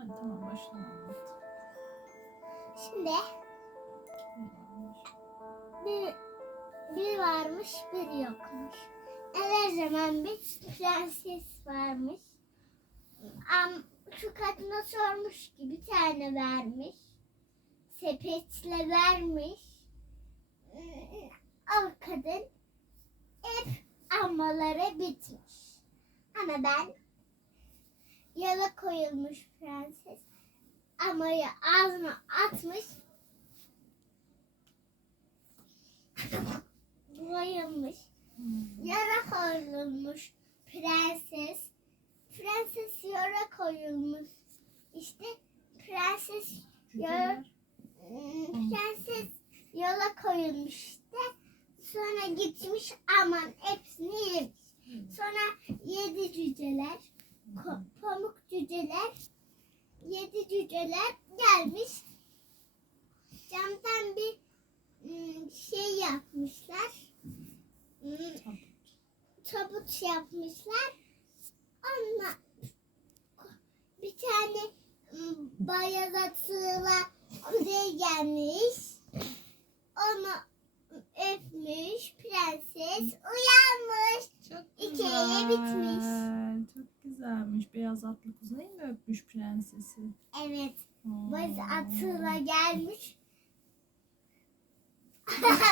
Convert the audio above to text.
Hadi tamam başla anlat. Şimdi bir, bir varmış bir yokmuş. Her zaman bir prenses varmış. Am, şu kadına sormuş ki bir tane vermiş. Sepetle vermiş. O kadın hep almaları bitmiş. Ama ben yola koyulmuş prenses. Amayı ağzına atmış. Hmm. Yara koyulmuş prenses. Prenses yara koyulmuş. İşte prenses yara, Cüceler. prenses yola koyulmuş işte. Sonra gitmiş aman hepsini yemiş. Sonra yedi cüceler, cüceler, yedi cüceler gelmiş. Camdan bir ım, şey yapmışlar. Tabut. yapmışlar. Onunla bir tane ım, beyaz atıyla kuzey gelmiş. Beyaz atlı kuzey mi öpmüş prensesi? Evet. Hmm. Beyaz atıyla gelmiş.